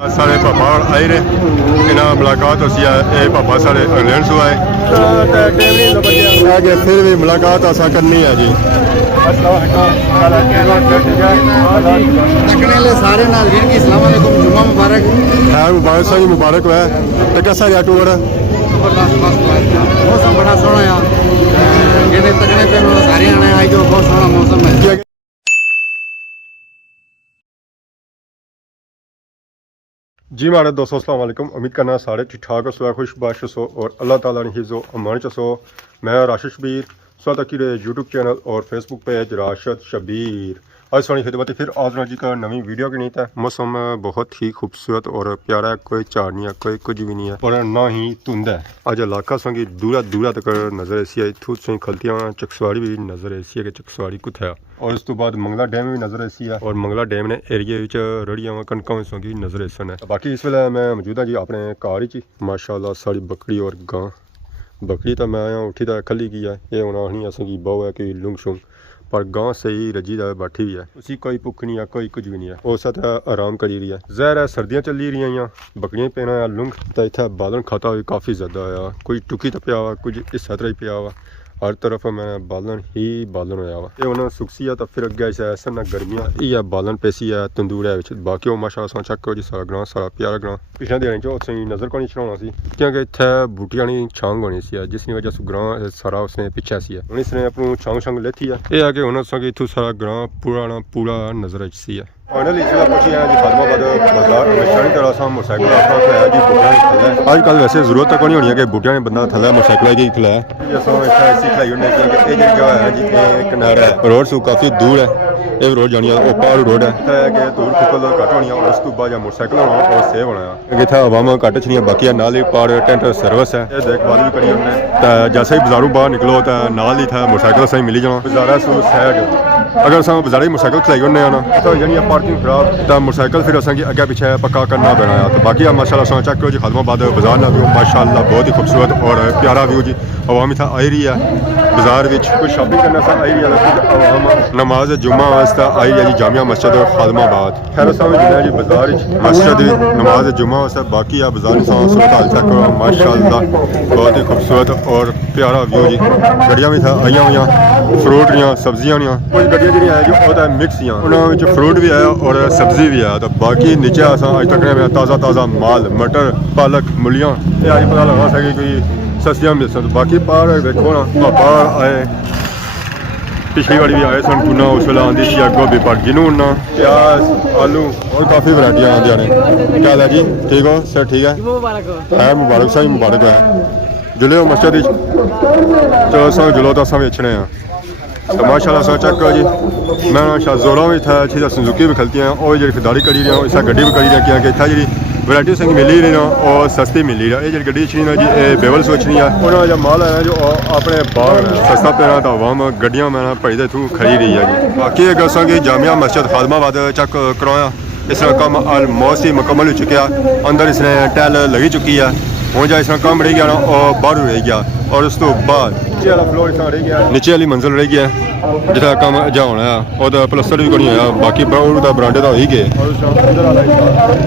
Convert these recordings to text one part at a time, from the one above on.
सारे पापा आए ने इन्हें मुलाकात हो पापा सारे इंग्लैंड से आए आगे फिर भी मुलाकात असा करनी है जी सारे नाज़रीन की अस्सलाम वालेकुम जुम्मा मुबारक है मुबारक साहब मुबारक है तो कैसा गया टूर मौसम बड़ा सोहना है जेडे तकने पे सारे आने आई जो बहुत सोहना मौसम है जी मारे दोस्तों अस्सलाम वालेकुम उम्मीद करना सारे ठीक ठाक हो खुशबाश हो और अल्लाह ताला ने हिज़्ज़ो अमान च सो मैं राशिद शबीर स्वागत की यूट्यूब चैनल और फेसबुक पेज राशिद शबीर आज सोनी खिदमत फिर आज जी का नवी वीडियो की नीत है। मौसम बहुत ही खूबसूरत और प्यारा है, कोई झाड़ नहीं है कोई कुछ भी नहीं है और ना ही धुंध है। अज इलाका संगी दूरा दूरा तक नज़र ऐसी है इतों से खलतियाँ चकसवाड़ी भी नज़र ऐसी है कि चकसवाड़ी कुत्थे और उस तो बाद मंगला डैम भी नज़र ऐसी है और मंगला डैम ने एरिए रड़ियाँ कणकों संगी नज़र ऐसन है। बाकी इस वे मैं मौजूद हाँ जी अपने घर ही माशाअल्लाह सारी बकरी और गां बकरी तो मैं उठी तो खली की है ये होना नहीं असंगी बहु है कि लुंग शुंग पर गांव से ही रजी दा बैठी हुई है उसी कोई भुख नहीं है कोई कुछ भी नहीं है उस आराम करी रही है। जहर है सर्दियाँ चली रही हैं बकरियां पेना है लुंग तो इतना बालन खाता हुआ काफ़ी ज़्यादा आया कुछ टुकी तो पिया हुआ कुछ इस तरह ही पिया हुआ हर तरफ मैं बालन ही बालन होया वा ये उन्होंने सुखसी है तो फिर अगे ऐसा ना गर्मियाँ ये बालन पेसी है तंदूर है बाकी वो माशाअल्लाह चेक करो जी सारा ग्रां सारा प्यारा ग्रां पिछले दिन चो उसने नज़र को नहीं चढ़ाना सी क्योंकि इतने बूटियां नहीं छांग होनी सी जिसकी वजह से ग्रां सारा उसने पिछा सी हूँ इसने अपनी छांग छांग लेती है ये कि उन्होंने इतों सारा ग्रां पूरा नज़र सी है। फाइनली इस वेला पहुंचे हैं जी खादमाबाद बाजार निशानी तरह से मोटरसाइकिल आपका है जी बूटियां थले आजकल वैसे जरूरत तक नहीं होनी है कि बूटियां ने बंदा थले मोटरसाइकिल की खिलाया ऐसी खिलाई होने कि ये जगह है जी किनारा रोड से काफ़ी दूर है ये रोड जानी है पहाड़ रोड है कि दूर फुकल घट होनी है उस तो बाद मोटरसाइकिल होना और सेव होना है इतना आवाम घट च नहीं बाकी नाल ही पहाड़ टेंट सर्विस है ये देखभाल भी करी हमने तो जैसे ही बाजारों बाहर निकलो तो नाल ही था मोटरसाइकिल सही मिली जाना बाजारा सू सैड अगर अस बाजार मोटरसाइकिल खिलाई होने ना तो जानी पार्किंग खराब तो मोटरसाइकिल फिर असेंगी अगे पिछे पक्का करना पैना है। तो बाकी माशाअल्लाह चेक करो जी खादमाबाद बाजार का व्यू माशाअल्लाह बहुत ही खूबसूरत और प्यारा व्यू जी आवाम इतना आई रही है बाजार में कुछ शॉपिंग करने से आई रही है कुछ आवाम नमाज जुम्मा वास्ते आई रही है जी जामिया मस्जिद खादमाबाद खैर साहब जी बाजार मस्जिद नमाज जुम्मा वास्ते बाकी है बाजार सूरत हाल चेक करो माशाअल्लाह बहुत ही खूबसूरत और प्यारा व्यू जी गड्डियाँ भी था आई हुई फ्रूट दियाँ सब्जियाँ दियाँ कुछ गड्डियाँ जी है जो मिक्स हैं उन्होंने फ्रूट भी आया और सब्जी भी आया तो बाकी नीचे अस अज तक ताज़ा ताज़ा माल मटर पालक मूलियाँ ये अज पता लगा सके कोई सस्तियाँ मिल सकती बाकी बाहर देखो ना बाहर आए पिछली बारी भी आए सन टूना उस वेले आँदी सी गोभी पर जिनूना प्याज आलू और काफ़ी वैरायटियाँ आँदियाँ ने क्या है जी ठीक हो सर ठीक है मुबारक साहब मुबारक है जुले मस्जिद चलो अस जुलो तो अस बेचने हैं तो माशाअल्लाह चेक करो जी मैं शायद जोरों भी था अच्छी सुजुकी भी खलती हैं और जी खरीदारी करी रही हूँ इस गड्डी भी करी रही कि इतना जी वैरायटी संग मिली रही और सस्ती मिली रही ये गड्डी चीनी जी बेवल सोचनी है उन्होंने जो माल है जो अपने बाग सस्ता पैना तो आवाम गड्डियाँ मैं भाई के थ्रू खड़ी रही है जी। बाकी अगर असेंगी जामिया मस्जिद खादमाबाद चेक करवाया इसका कम ऑलमोस्ट ही मुकम्मल हो चुका अंदर इसने टैल लगी चुकी है हूँ जो इसका कम रह गया ना और बाहर रह गया और उस तो बाद नीचे वाला फ्लोर इतना रह गया नीचे वाली मंजिल रह गया जितना कम अजा होना है और प्लस्तर भी नहीं होया बाकी बरांडे तो हो ही गए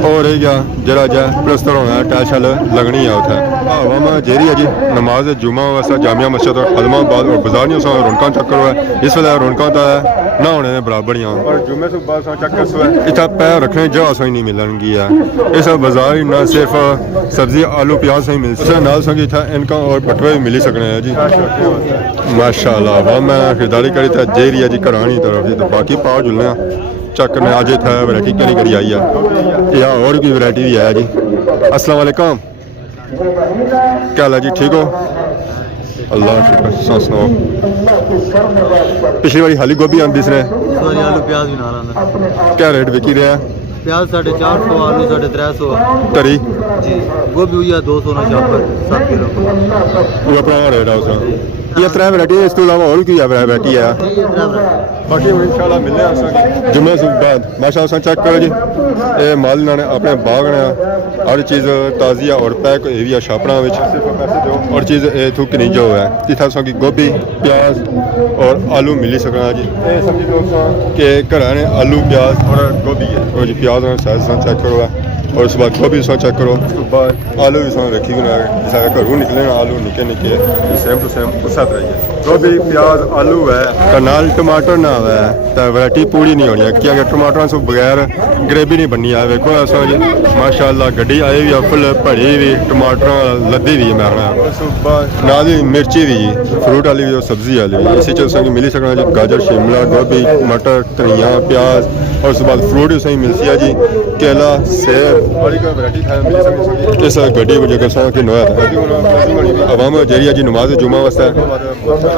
और रह गया जरा जा प्लस्तर होना है टैल शैल लगनी है उतना आवाम जेरी है जी नमाज जुम्मा वास्ते जामिया मस्जिद और खादमाबाद और बाजार नहीं रौनक चक्कर हुआ इस वे रौनक तो ना होने बराबर ही और जुम्मे से बाद चक्कर इतना पैर रखने जगह सही नहीं मिलनगी है इस बाजार ही ना सिर्फ सब्जी आलू प्याज सही मिल नाल संगी इतना इनका और बटवे भी मिली सकने हैं जी माशाअल्लाह वाह मैं खरीदारी करी तो जे रही है जी घरानी तरफ जी तो बाकी पाव जुलने चक ने अज इतना वैरायटी करी करी आई है या और भी वैरायटी भी है जी। अस्सलाम वालेकुम क्या हाल है जी ठीक हो अल्लाह शुक्र सुनाओ पिछली बारी हाली गोभी आंदी इसने आलू प्याज भी नाल क्या रेट बिकी रहा है प्याज 450 आलू 350 तरी जी गोभी हुई है 200 ना 7 किलो वो अपना रेट है उसका ये त्रै वैरायटी इस तो अलावा और की वैरायटी है बाकी इंशाल्लाह मिलने जुम्मे से बाद माशाअल्लाह चेक करो जी ये माल इन्होंने अपने बाग ने हर चीज़ ताज़ी है और पैक हुई है छापड़ा और चीज़ थूक नहीं जो है इतना की गोभी प्याज और आलू मिली सकना जी ये समझी लो कि घर ने आलू प्याज और गोभी है और जी प्याज साइज चेक करो है और उस बाद गोभी तुम चेक करो। उस तो बाद आलू भी तुम रखी बना जिस घरों निकले ना आलू निके निके सेम टू सेम उस तरह ही है। गोभी प्याज आलू है तो नाल टमाटर ना है तो वैरायटी पूरी नहीं होनी है क्योंकि टमाटर से बगैर ग्रेवी नहीं बननी है। देखो असा जी माशाल्लाह गड्डी आई भी फुल भरी भी टमाटर लद्दी भी मैं नाल ही मिर्ची भी फ्रूट वाली भी और सब्जी वाली भी इसी चीज़ मिली सकना जी गाजर शिमला गोभी मटर धनिया प्याज और उसके बाद फ्रूट भी सही मिलती है जी केला सेब बड़ी का वैरायटी खाने मिल सकती इस गड्डी को जगह सा कि नया अवाम जरिया जी नमाज जुमा वास्ते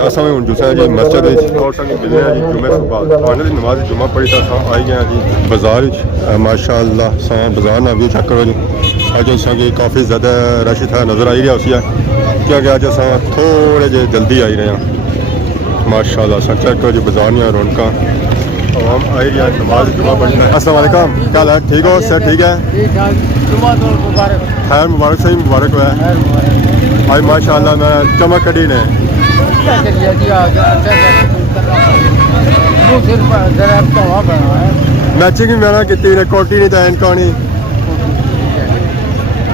असा हूँ जुसा जी मस्जिद और मिलने जी जुमे तो बाद आने की नमाज जुमा पढ़ी तो आई गए जी बाजार माशाअल्लाह सा बाजार ना व्यू चेक करो जी अज असा कि काफ़ी ज़्यादा रश था नज़र आई रहा उसी क्योंकि अज अस थोड़े जे जल्दी आई रहे हैं माशाअल्लाह सा चेक करो जी बाजार में रौनक आवाम आई रही है नमाज जुमा पढ़ना। अस्सलाम वालेकुम क्या हाल है ठीक हो सर ठीक है खैर मुबारक सही मुबारक हुआ है आज माशाअल्लाह मैं चमक कड़ी ने मैचिंग भी मैंने की ने कोटी नहीं था इनका नहीं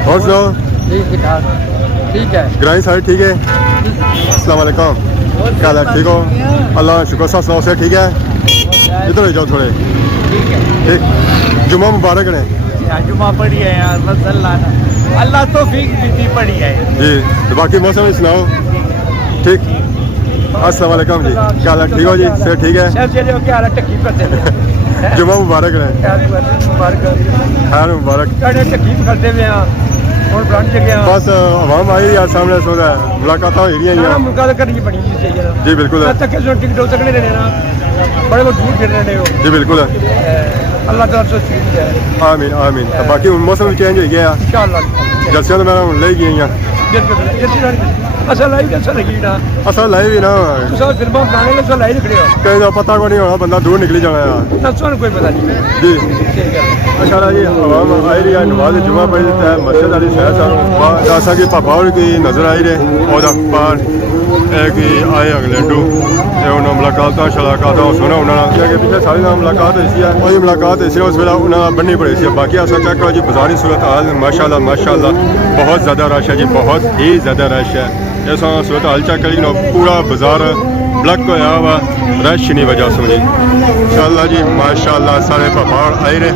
और सुनो ठीक है ग्राई सारे ठीक है। अस्सलाम वालेकुम क्या हाल है ठीक हो अल्लाह शुक्र सा से ठीक है इधर ही जाओ थोड़े ठीक जुमा मुबारक ने जुमा पड़ी है यार बस अल्लाह तो फीक भी पड़ी है जी तो बाकी मौसम भी सुनाओ ठीक। अस्सलाम वालेकुम जी क्या हाल है ठीक हो जी सर ठीक है क्या टकीफ करते जुमा मुबारक ने खैर मुबारक टकीफ करते हुए और ब्रांच गया बस आवाम आई यार सामने सो रहा है मुलाकात हो रही है मुलाकात करनी पड़ी जी बिल्कुल टिकट तक नहीं देना बड़े वो दूर फिर रहे हो जी बिल्कुल अल्लाह ताला से है आमीन आमीन तो बाकी मौसम भी चेंज हो गया इंशाअल्लाह जर्सियां तो मैं ले गई असल लाई कैसा लगी ना असल लाई भी ना सब फिल्म बनाने ले सब लाई दिख रहे हो कहीं तो पता को नहीं होना बंदा दूर निकली जाना यार दसों कोई पता नहीं जी ठीक है माशाअल्लाह जी आवाम आई रही है नमाज जुमा पढ़ी देता है मस्जिद वाली शहर जैसा कि पापा और की नजर आई रहे और अखबार कि आए इंग्लैंडू उन्होंने मुलाकात शलाकात सुना उन्होंने कि पिछले सारी मुलाकात ऐसी है वही मुलाकात ऐसी उस वेला उन्होंने बननी पड़ी सी बाकी ऐसा चेक करो जी बाजारी सूरत हाल माशाअल्लाह माशाअल्लाह बहुत ज़्यादा रश है जी बहुत ही ज़्यादा रश है ऐसा सूरत हाल चेक करी पूरा बाजार ब्लॉक होया हुआ रश नहीं वजह से जी इंशाअल्लाह जी माशाअल्लाह सारे पापा आई रहे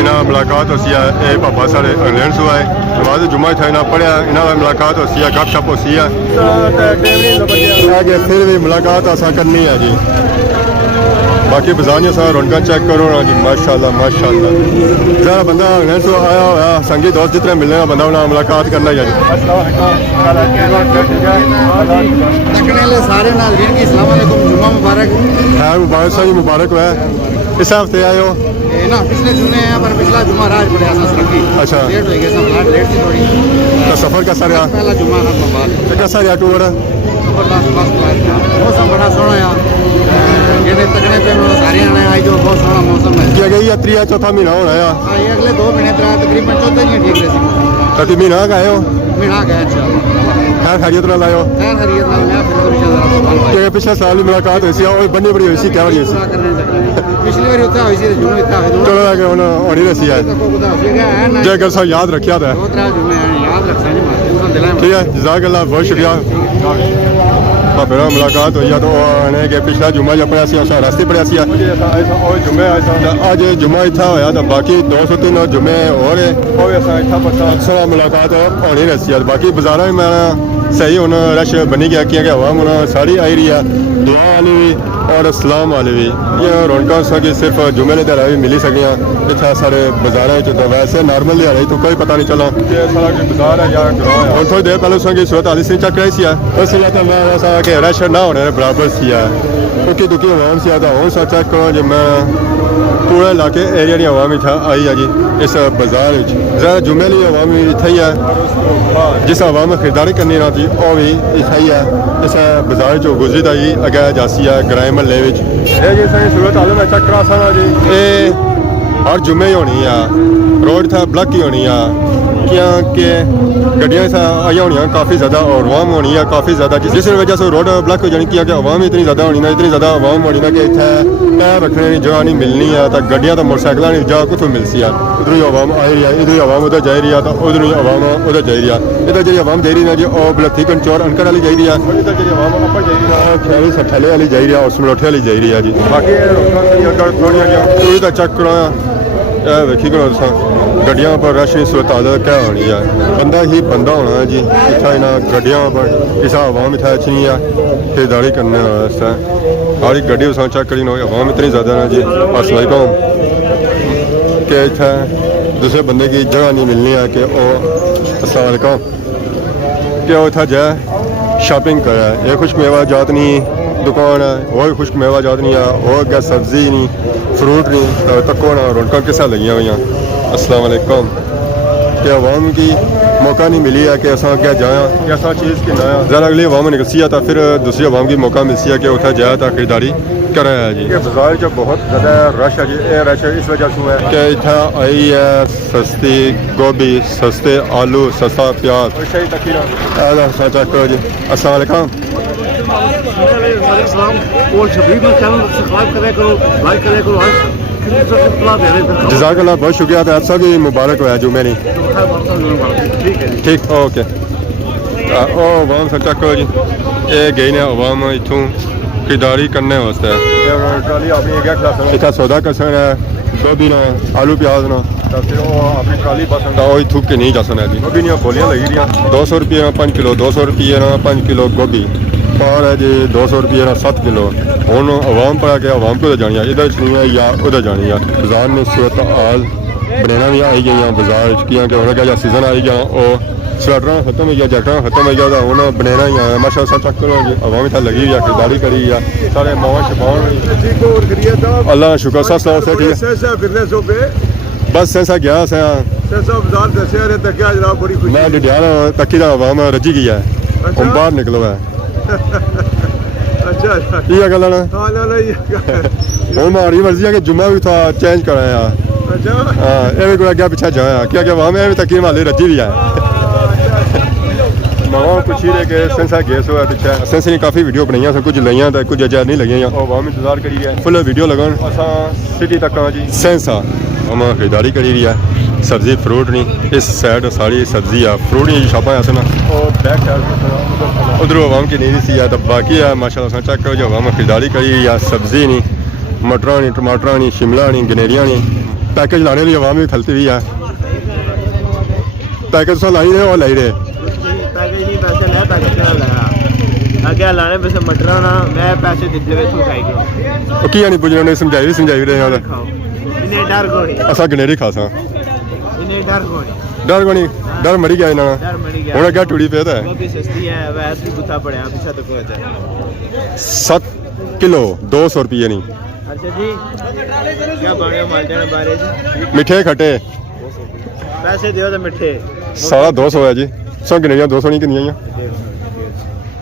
इन्हें मुलाकात होती है ये पापा सारे इंग्लैंड से आए नमाज जुमा था इन्हें पढ़िया इन्होंने मुलाकात होती है गप शप होती है फिर भी मुलाकात असा करनी है जी बाकी बाजारियाँ सा रौनक चेक करो ना जी माशाअल्लाह माशाअल्लाह जरा बंदा इंग्लैंड से आया हुआ संगी दोस्त जितने मिलने का बंदा उन्हें मुलाकात करना है जी सारे नाज़रीन की अस्सलाम वालेकुम जुमा मुबारक खैर मुबारक सा जी मुबारक हुआ है इस हफ्ते आए हो ना पिछले जुमे हैं पर पिछला जुमा राज पड़े रखी अच्छा लेट हो गया सब फ्लाइट लेट थी थोड़ी तो सफ़र कैसा रहा पहला जुमा खत्म बाद तो कैसा रहा टूर जबरदस्त फर्स्ट क्लास मौसम बड़ा सोहना है जेडे तकने पे सारे आने आई जो बहुत सोहना मौसम है क्या गई या त्रिया चौथा महीना होना है हाँ ये अगले 2 महीने तकरीबन चौथा ही ठीक रहे तो महीना का आए हो महीना गया इंशाल्लाह खैर खैरियत ना लाओ खैर खैरियत मैं फिर इंशाल्लाह पिछले साल भी मुलाकात हुई सी और बनी बड़ी हुई सी क्या हुई सी पिछली बार उत्थे हुई सी जुमे इतना चलो आगे होनी रसी है जे अगर सब याद रखा था याद रखा ठीक है जज़ाकल्लाह बहुत शुक्रिया फिर मुलाकात हुई तो आने के पिछला जुम्मा जो पढ़िया असा रास्ते पढ़िया जुम्मे अज जुम्मा इतना होया तो बाकी 203 जुम्मे और अक्सर मुलाकात होनी रसी है बाकी बाजारा भी मैं सही हूँ रश बनी गया क्योंकि हवा मुना सारी आई रही है दुआ वाली भी और सलाम वाली भी ये रौनक कि सिर्फ जुम्मे ने दिहाड़े भी मिली सकियां इतना सारे बाजारों तो वैसे नॉर्मल दिहाड़े तो कोई पता नहीं चला कि सारा बाजार है या ग्रां है और थोड़ी देर पहले उसकी सूरत हाल से चक रही सी इसलिए तो मैं ऐसा कि रश ना होने बराबर सी है दुखी दुखी आवाम सी आता हूँ सा चेक करो जी मैं पूरे इलाके एरिया की आवाम था आई है जी इस बाजार ज़्यादा जुम्मे लिए आवाम भी इतना ही है जिस आवाम में खरीदारी करनी ना थी वह भी इतना ही है इस बाजार जो गुजरी था जी अगर जासी है ग्राए महल्ले में सूरत हाल में चेक करा सकना जी ये हर जुम्मे ही होनी है रोड था ब्लॉक ही होनी है क्योंकि ਗੱਡੀਆਂ ਆਈਆਂ ਹੋਣੀਆਂ ਕਾफ़ी ज़्यादा और आवाम होनी है काफ़ी ज़्यादा जिस वजह से रोड ब्लॉक हो जानी कि आवाम इतनी ज़्यादा होनी ना इतनी ज़्यादा आवाम होनी ना कि इतने पैर रखने की जगह नहीं मिलनी है तो गड्डियां तो मोटरसाइकिलों की जगह कितों मिलती है उधर ही आवाम आई रही है इधर ही आवाम उधर जा रही है तो उधर ही आवाम उधर जा रही है इधर जी आवाम जा रही है जी और बलथी कंचौर अनकर वाली जा रही है इधर जी आवाम अपर जा रही है खैरी सठले वाली जा रही है और समलोठे वाली जा रही है जी बाकी थोड़ी तो चेक कराया ਵੇਖੀ ਕਰੋ ਤੁਸੀਂ ਗੱਡੀਆਂ ਪਰ ਰਸ਼ ਦੀ ਸੂਰਤ ਹਾਲਤ ਕਿਆ ਹੋਣੀ ਹੈ ਬੰਦਾ ਹੀ ਬੰਦਾ ਹੋਣਾ ਹੈ ਜੀ ਇੱਥੇ ਇਹਨਾਂ ਗੱਡੀਆਂ ਪਰ ਇਸ ਆਵਾਮ ਇੱਥੇ अच्छी नहीं है खरीदारी करने वास्ते हर एक गड्डी उस चेक करी आवाम इतनी ज़्यादा ना जी अस्सलाम वालेकुम कि इतने दूसरे बंदे की जगह नहीं मिलनी है कि वो अस्सलाम वालेकुम कि वो इतना जाए शॉपिंग करे ये खुश मेवा जात नहीं दुकान है वो भी खुश्क मेवा जात नहीं है वो अगर सब्जी नहीं फ्रूट नहीं तको ना रौनक किसा लगी हुई अस्सलाम वालेकुम कि आवाम की मौका नहीं मिली है कि असा क्या जाए कि असा चीज़ की नया ज़रा अगली आवाम निकलती है तो फिर दूसरी आवाम की मौका मिलती है कि उठा जाए तो खरीदारी करें जी कि बाजार जो बहुत ज़्यादा रश है जी ये रश इस वजह से है कि इतना आई है सस्ती गोभी सस्ते आलू सस्ता प्याज सही तक चेक करो जी अस्सलाम वालेकुम और शबीर में चैनल सब्सक्राइब करें करो लाइक करें करो जज़ाकल्लाह बहुत शुक्रिया तो अच्छा भी मुबारक होया जुमे नहीं ठीक ओके ओ आवाम सर चेक करो जी ये गए ने आवाम इतों खरीदारी करने वास्ते ट्राली अपनी इतना सौदा कसन है गोभी ना आलू प्याज ना फिर वो अपनी ट्राली पसंद है वो थूक के नहीं जा सकना जी गोभी बोलियां लगी रही 200 रुपये 5 किलो 200 रुपये 5 किलो गोभी पार है जी 200 रुपये 7 किलो हूँ आवाम पर के आवाम को जानी है इधर नहीं है या उधर जानी है बाजार में सूरत हाल बनैना भी आई गई बाजार किया कि उन्हें क्या सीजन आई गया और स्वेटर खत्म हो गया जैकटा खत्म हो गया हूँ बनैना ही आया माशा सब चेक करो जी आवाम इतना लगी है खरीदारी करी है सारे मावा छपाउन अल्लाह शुक्र सब सब ठीक है बस ऐसा गया मैं डिडियाल तकी का आवाम रजी गई है हम बाहर निकलो है अच्छा ये गल ना हाँ ना हूँ हमारी मर्जी है कि जुम्मा भी थोड़ा चेंज कराया अच्छा हाँ ये भी कोई अगे पिछा जाया क्या वहाँ में भी तकी माली रजी भी है मावा पूछी रहे कि सेंसा गैस हुआ पिछा सेंस ने काफ़ी वीडियो बनाई सब कुछ लइया तो कुछ अजायज नहीं लगी और वहाँ में इंतजार करी है फुल वीडियो लगन असा सिटी तक जी सेंसा हम खरीदारी करी रही है सब्जी फ्रूट नहीं इस साइड सारी सब्जी है फ्रूट नहीं शॉपा है ना और बैक साइड उधर आवाम की नहीं सी है तो बाकी है माशाल्लाह चेक करो जो आवाम खरीदारी करी या सब्जी नहीं मटर नहीं टमाटर नहीं शिमला नहीं गनेरिया नहीं पैकेज लाने वाली आवाम भी खलती हुई है पैकेज तो लाई रहे और लाई रहे पैकेज नहीं पैसे मैं पैकेज लगा आगे लाने पैसे मटर ना मैं पैसे दिते हुए तू खाई करो की नहीं पुजने ने समझाई रहे हैं इन्हें डर कोनी असा गनेरी खासा इन्हें डर कोनी डर मरी गया इन्होंने डर मरी गया हूँ क्या टूड़ी पे वो भी सस्ती है वैसे भी गुत्था पड़े पीछा तो कोई है 7 किलो 200 रुपये नहीं अच्छा जी क्या बाणे मालटे ने बारे जी मिठे खट्टे पैसे दियो तो मिठे सारा 200 है जी सौ गिनिया 200 नहीं किनिया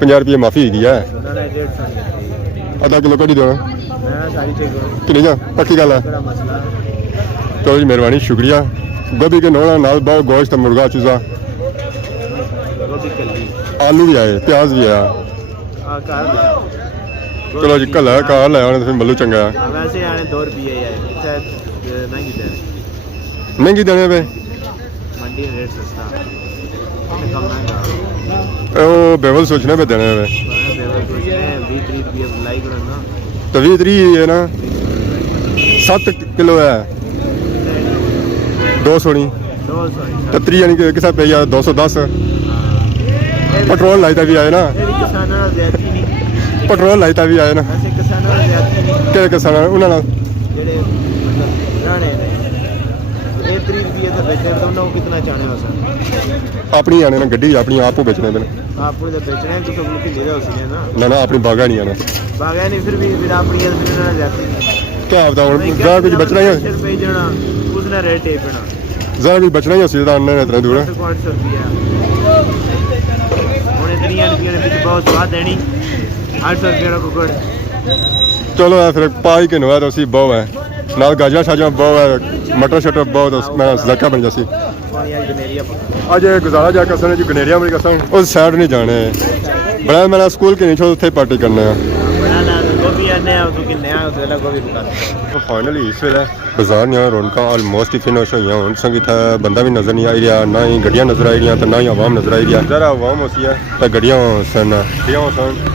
50 रुपये माफ़ी होगी है उन्होंने 150 आधा किलो कड़ी देना मैं सारी चेक करूं किनी जा पक्की गल है तेरा मसला तो जी मेहरबानी शुक्रिया गोभी के नोड़ा नाल बहुत गोश्त मुर्गा चूजा गोभी कल्ली आलू भी आए प्याज भी आया आ कार चलो जी कल कार लै आने फिर मल्लू चंगा है वैसे आने 2 रुपये यार इतना महंगी दे महंगी देने पे मंडी में रेट सस्ता कम महंगा वो बेवल सोचने पे देने पे 20-30 रुपये बुलाई करो ना तो 20-30 है ना 7 किलो है 200 नहीं 200 तो 3 यानी कि किसा पे यार 210 पेट्रोल लाइता भी आए ना किसानां ਨਾਲ ਜ਼ਿਆਦਤੀ ਨਹੀਂ पेट्रोल लाइता भी आए ना वैसे किसानां ਨਾਲ ਜ਼ਿਆਦਤੀ ਨਹੀਂ कि किसान उन्होंने ਜਿਹੜੇ ਮਤਲਬ ਪੁਰਾਣੇ ਨੇ ਇਹ 30 ਰੁਪਏ ਤੇ ਵੇਚਦੇ ਤਾਂ ਉਹਨਾਂ ਨੂੰ ਕਿੰਨਾ ਚਾਹਣੇ ਹੋ ਸਰ अपनी आने ना गड्डी अपनी आप को बेचने पे ਆਪੂ ਦੇ ਵੇਚਣੇ तो सब लोग ले रहे हो ना ना अपनी बागा नहीं आना बागा नहीं फिर भी अपनी फिर ना जाती क्या होता है जरा कुछ बचना ही है पे जाना उसने रेट है पेना जरा कुछ बचना ही है सीधा आने इतना दूर 500 रुपया उन्हें 3 रुपये ने बहुत स्वाद देनी 800 रुपये का कुकर चलो यार फिर पाई के नवा तो उसी बहु है नाल गाजर शाजर बहु है मटर शटर बहुत मैं जक्का बन जासी ਪਕਾਉਣੀ ਆ ਜਨੇਰੀਆ ਪਕਾਉਣੀ ਅੱਜ ਗੁਜ਼ਾਰਾ ਜਾ ਕਸਣ ਜੀ ਗਨੇਰੀਆਂ ਵਾਲੀ ਕਸਣ ਉਹ ਸਾਈਡ ਨਹੀਂ ਜਾਣੇ ਬੜਾ ਮੇਰਾ ਸਕੂਲ ਕਿ ਨਹੀਂ ਛੋ ਉੱਥੇ ਪਾਰਟੀ ਕਰਨਾ ਆ ਬਣਾ ਲਾ ਗੋਭੀ ਆਨੇ ਆ ਤੂੰ ਕਿੰਨੇ ਆ ਉਹਦੇ ਗੋਭੀ ਪਕਾ ਫਾਈਨਲੀ ਇਸ ਵੇਲੇ ਬਾਜ਼ਾਰ ਦੀਆਂ ਰੌਣਕਾਂ ਆਲਮੋਸਟ ਹੀ ਫਿਨਿਸ਼ ਹੋਈਆਂ ਹੁਣ ਸੰਗੀਤ ਬੰਦਾ ਵੀ ਨਜ਼ਰ ਨਹੀਂ ਆ ਰਿਹਾ ਨਾ ਹੀ ਗੱਡੀਆਂ ਨਜ਼ਰ ਆ ਰਹੀਆਂ ਤੇ ਨਾ ਹੀ ਆਵਾਮ ਨਜ਼ਰ ਆ ਰਹੀ ਹੈ ਜ਼ਰਾ ਆਵਾਮ ਹੋਸੀ ਹੈ ਤਾਂ ਗੱਡੀਆਂ ਸਨ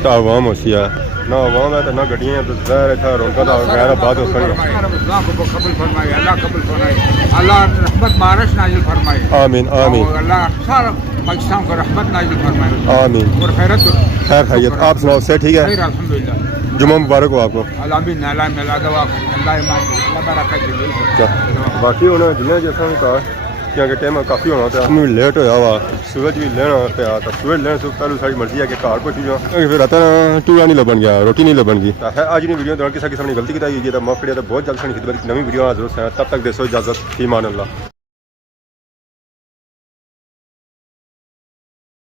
ਤਾਂ ਆਵਾਮ ਹੋਸੀ ਹੈ ਨਾ ਆਵਾਮ है तो ना गड्डियाँ तो ज़ाहिर था रौनक तो गैर बात हो कबूल फरमाए अल्लाह कबूल फरमाए अल्लाह रहमत बारिश नाजिल फरमाए आमीन आमीन अल्लाह सारा पाकिस्तान को रहमत नाजिल फरमाए आमीन और खैरत खैर खैरियत आप सुनाओ से ठीक है अल्हम्दुलिल्लाह जुम्मा मुबारक हो आपको अल्लाह नाला मिला दवा अल्लाह बरकत बाकी ਹੁਣ ਜਿੰਨੇ ਜਿਸਾਂ ਵੀ ਕਾ ਕਿਉਂਕਿ ਟਾਈਮ ਕਾਫੀ ਹੋਣਾ ਪਿਆ ਮੈਨੂੰ ਲੇਟ ਹੋਇਆ ਵਾ ਸੂਰਜ ਵੀ ਲੈਣਾ ਪਿਆ ਤਾਂ ਸੂਰਜ ਲੈਣ ਤੋਂ ਪਹਿਲਾਂ ਸਾਡੀ ਮਰਜ਼ੀ ਹੈ ਕਿ ਘਰ ਪਹੁੰਚ ਜਾ ਕਿਉਂਕਿ ਫਿਰ ਰਾਤਾਂ ਟੂਆ ਨਹੀਂ ਲੱਭਣ ਗਿਆ ਰੋਟੀ ਨਹੀਂ ਲੱਭਣ ਗਈ ਤਾਂ ਹੈ ਅੱਜ ਦੀ ਵੀਡੀਓ ਦੌਰਾਨ ਕਿਸੇ ਕਿਸਮ ਦੀ ਗਲਤੀ ਕੀਤੀ ਗਈ ਹੈ ਤਾਂ ਮਾਫ ਕਰਿਆ ਤਾਂ ਬਹੁਤ ਜਲਦ ਸਾਡੀ ਖਿਦਮਤ ਨਵੀਂ ਵੀਡੀਓ ਹਾਜ਼ਰ ਹੋਸਾਂ ਤਬ ਤੱਕ ਦੇਸੋ ਇਜਾਜ਼ਤ ਈਮਾਨ ਅੱਲਾ